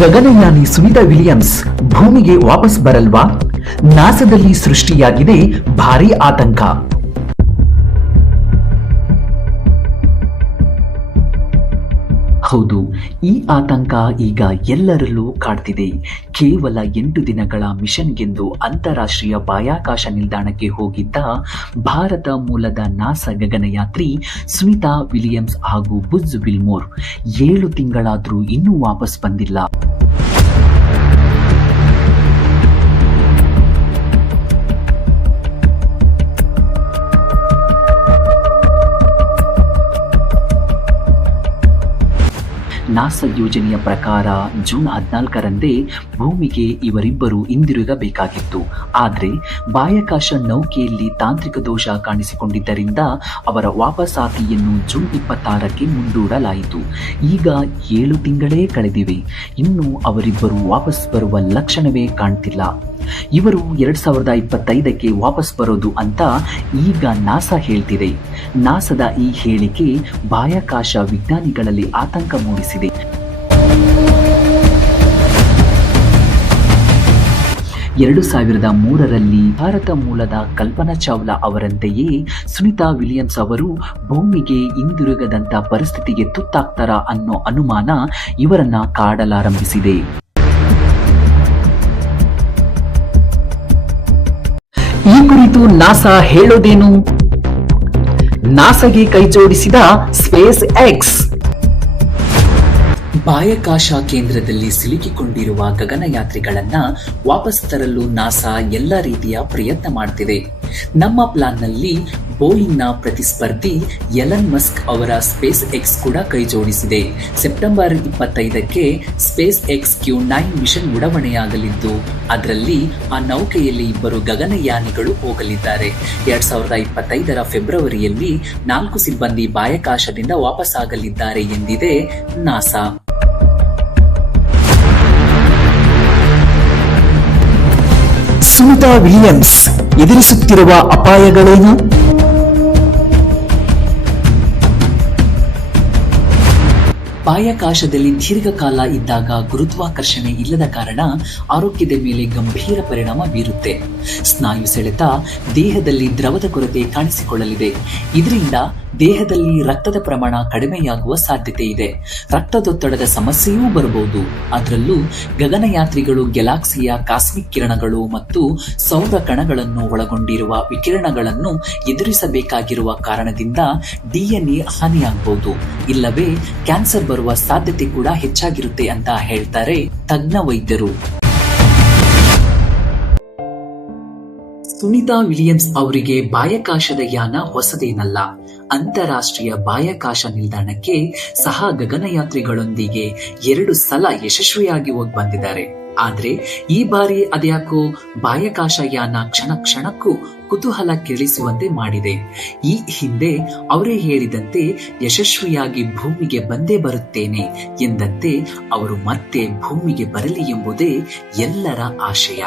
ಗಗನಯಾನಿ Sunita Williams ಭೂಮಿಗೆ ವಾಪಸ್ ಬರಲ್ವಾ? ನಾಸಾದಲ್ಲಿ ಸೃಷ್ಟಿಯಾಗಿದೆ ಭಾರೀ ಆತಂಕ. ಹೌದು, ಈ ಆತಂಕ ಈಗ ಎಲ್ಲರಲ್ಲೂ ಕಾಡ್ತಿದೆ. ಕೇವಲ 8 ದಿನಗಳ ಮಿಷನ್ಗೆಂದು ಅಂತಾರಾಷ್ಟ್ರೀಯ ಬಾಹ್ಯಾಕಾಶ ನಿಲ್ದಾಣಕ್ಕೆ ಹೋಗಿದ್ದ ಭಾರತ ಮೂಲದ ನಾಸಾ ಗಗನಯಾತ್ರಿ ಸುನಿತಾ ವಿಲಿಯಮ್ಸ್ ಹಾಗೂ ಬುಜ್ ವಿಲ್ಮೋರ್ 7 ತಿಂಗಳಾದರೂ ಇನ್ನೂ ವಾಪಸ್ ಬಂದಿಲ್ಲ. ನಾಸಾ ಯೋಜನೆಯ ಪ್ರಕಾರ ಜೂನ್ 14ರಂದೇ ಭೂಮಿಗೆ ಇವರಿಬ್ಬರು ಹಿಂದಿರುಗಬೇಕಾಗಿತ್ತು. ಆದರೆ ಬಾಹ್ಯಾಕಾಶ ನೌಕೆಯಲ್ಲಿ ತಾಂತ್ರಿಕ ದೋಷ ಕಾಣಿಸಿಕೊಂಡಿದ್ದರಿಂದ ಅವರ ವಾಪಸಾತಿಯನ್ನು ಜೂನ್ 26ಕ್ಕೆ ಮುಂದೂಡಲಾಯಿತು. ಈಗ 7 ತಿಂಗಳೇ ಕಳೆದಿವೆ, ಇನ್ನೂ ಅವರಿಬ್ಬರು ವಾಪಸ್ ಬರುವ ಲಕ್ಷಣವೇ ಕಾಣ್ತಿಲ್ಲ. ಇವರು 2025ಕ್ಕೆ ವಾಪಸ್ ಬರೋದು ಅಂತ ಈಗ ನಾಸಾ ಹೇಳ್ತಿದೆ. ನಾಸಾದ ಈ ಹೇಳಿಕೆ ಬಾಹ್ಯಾಕಾಶ ವಿಜ್ಞಾನಿಗಳಲ್ಲಿ ಆತಂಕ ಮೂಡಿಸಿದೆ. 2003ರಲ್ಲಿ ಭಾರತ ಮೂಲದ ಕಲ್ಪನಾ ಚಾವ್ಲಾ ಅವರಂತೆಯೇ ಸುನಿತಾ ವಿಲಿಯಮ್ಸ್ ಅವರು ಭೂಮಿಗೆ ಹಿಂದಿರುಗದಂತ ಪರಿಸ್ಥಿತಿಗೆ ತುತ್ತಾಗ್ತಾರಾ ಅನ್ನೋ ಅನುಮಾನ ಇವರನ್ನ ಕಾಡಲಾರಂಭಿಸಿದೆ. ಈ ಕುರಿತು ನಾಸಾ ಹೇಳೋದೇನು? ನಾಸಾಗೆ ಕೈಜೋಡಿಸಿದ ಸ್ಪೇಸ್ ಎಕ್ಸ್. ಬಾಹ್ಯಾಕಾಶ ಕೇಂದ್ರದಲ್ಲಿ ಸಿಲುಕಿಕೊಂಡಿರುವ ಗಗನಯಾತ್ರಿಗಳನ್ನ ವಾಪಸ್ ತರಲು ನಾಸಾ ಎಲ್ಲ ರೀತಿಯ ಪ್ರಯತ್ನ ಮಾಡ್ತಿದೆ. ನಮ್ಮ ಪ್ಲಾನ್ನಲ್ಲಿ ಬೋಯಿಂಗ್ನ ಪ್ರತಿಸ್ಪರ್ಧಿ ಎಲನ್ ಮಸ್ಕ್ ಅವರ ಸ್ಪೇಸ್ ಎಕ್ಸ್ ಕೂಡ ಕೈಜೋಡಿಸಿದೆ. ಸೆಪ್ಟೆಂಬರ್ 25ಕ್ಕೆ ಸ್ಪೇಸ್ ಎಕ್ಸ್ Q9 ಮಿಷನ್ ಉಡಾವಣೆಯಾಗಲಿದ್ದು, ಅದರಲ್ಲಿ ಆ ನೌಕೆಯಲ್ಲಿ 2 ಗಗನಯಾನಿಗಳು ಹೋಗಲಿದ್ದಾರೆ. 2025ರ ಫೆಬ್ರವರಿಯಲ್ಲಿ 4 ಸಿಬ್ಬಂದಿ ಬಾಹ್ಯಾಕಾಶದಿಂದ ವಾಪಸ್ಸಾಗಲಿದ್ದಾರೆ ಎಂದಿದೆ ನಾಸಾ. ಸುನಿತಾ ವಿಲಿಯಮ್ಸ್ ಎದುರಿಸುತ್ತಿರುವ ಅಪಾಯಗಳೇನು? ಬಾಹ್ಯಾಕಾಶದಲ್ಲಿ ದೀರ್ಘಕಾಲ ಇದ್ದಾಗ ಗುರುತ್ವಾಕರ್ಷಣೆ ಇಲ್ಲದ ಕಾರಣ ಆರೋಗ್ಯದ ಮೇಲೆ ಗಂಭೀರ ಪರಿಣಾಮ ಬೀರುತ್ತೆ. ಸ್ನಾಯು ಸೆಳೆತ, ದೇಹದಲ್ಲಿ ದ್ರವದ ಕೊರತೆ ಕಾಣಿಸಿಕೊಳ್ಳಲಿದೆ. ಇದರಿಂದ ದೇಹದಲ್ಲಿ ರಕ್ತದ ಪ್ರಮಾಣ ಕಡಿಮೆಯಾಗುವ ಸಾಧ್ಯತೆ ಇದೆ. ರಕ್ತದೊತ್ತಡದ ಸಮಸ್ಯೆಯೂ ಬರಬಹುದು. ಅದರಲ್ಲೂ ಗಗನಯಾತ್ರಿಗಳು ಗ್ಯಾಲಕ್ಸಿಯ ಕಾಸ್ಮಿಕ್ ಕಿರಣಗಳು ಮತ್ತು ಸೌರ ಕಣಗಳನ್ನು ಒಳಗೊಂಡಿರುವ ವಿಕಿರಣಗಳನ್ನು ಎದುರಿಸಬೇಕಾಗಿರುವ ಕಾರಣದಿಂದ DNA ಹಾನಿಯಾಗಬಹುದು, ಇಲ್ಲವೇ ಕ್ಯಾನ್ಸರ್ ಬರುವ ಸಾಧ್ಯತೆ ಕೂಡ ಹೆಚ್ಚಾಗಿರುತ್ತೆ ಅಂತ ಹೇಳ್ತಾರೆ ತಜ್ಞ ವೈದ್ಯರು. ಸುನಿತಾ ವಿಲಿಯಮ್ಸ್ ಅವರಿಗೆ ಬಾಹ್ಯಾಕಾಶದ ಯಾನ ಹೊಸದೇನಲ್ಲ. ಅಂತಾರಾಷ್ಟ್ರೀಯ ಬಾಹ್ಯಾಕಾಶ ನಿಲ್ದಾಣಕ್ಕೆ ಸಹ ಗಗನಯಾತ್ರಿಗಳೊಂದಿಗೆ 2 ಸಲ ಯಶಸ್ವಿಯಾಗಿ ಹೋಗಿ ಬಂದಿದ್ದಾರೆ. ಆದ್ರೆ ಈ ಬಾರಿ ಅದ್ಯಾಕೋ ಬಾಹ್ಯಾಕಾಶ ಯಾನ ಕ್ಷಣ ಕ್ಷಣಕ್ಕೂ ಕುತೂಹಲ ಕೇಳಿಸುವಂತೆ ಮಾಡಿದೆ. ಈ ಹಿಂದೆ ಅವರೇ ಹೇಳಿದಂತೆ ಯಶಸ್ವಿಯಾಗಿ ಭೂಮಿಗೆ ಬಂದೇ ಬರುತ್ತೇನೆ ಎಂದಂತೆ ಅವರು ಮತ್ತೆ ಭೂಮಿಗೆ ಬರಲಿ ಎಂಬುದೇ ಎಲ್ಲರ ಆಶಯ.